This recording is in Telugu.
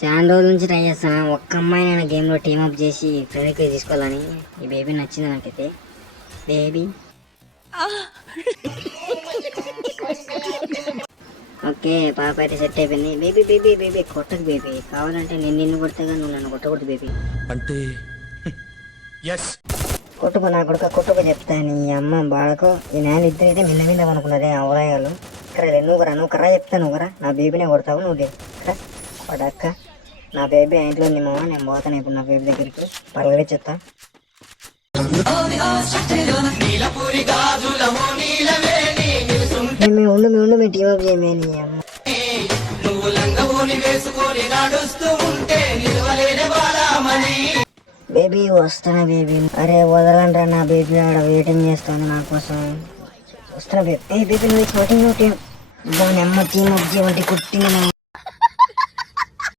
చాలా రోజుల నుంచి ట్రై చేస్తాను. ఒక్క అమ్మాయి నేను గేమ్లో టీమప్ చేసి ఫ్రెండ్కి తీసుకోవాలని. ఈ బేబీ నచ్చింది నాకైతే. బేబీ ఓకే, పాప అయితే సెట్ అయిపోయింది. బేబీ బేబీ బేబీ కొట్టకు బేబీ, కావాలంటే నేను నిన్ను కొడతాగా, నువ్వు నన్ను కొట్టకూడదు బేబీ. అంటే కొట్టుకో నా కొడుక, కొట్టుకో చెప్తా. నీ అమ్మ బాడకో ఈ నేను ఇద్దరు అయితే మిన్న మీద అనుకున్నదే అవరాయాలు. ఇక్కడ నువ్వు కర్రా చెప్తా, నువ్వు కరా నా బేబీనే కొడతావు. నువ్వు కొడక్క నా బేబీ ఇంట్లో ఉంది మామ. నేను పోతాను ఇప్పుడు నా బేబీ దగ్గరికి, పర్వాలేదు చెప్తా. ఉండు మీ టీమప్ చేయమే. నీ అమ్మ బేబీ వస్తానా బేబీ. అరే వదలండ్రా, నా బేబీ ఆడ వెయిటింగ్ చేస్తాను నా కోసం. వస్తున్నా బేబీ. బేబీ నువ్వు టీమ్ దాని అమ్మ టీమప్ చేయమంటే కుట్టింది.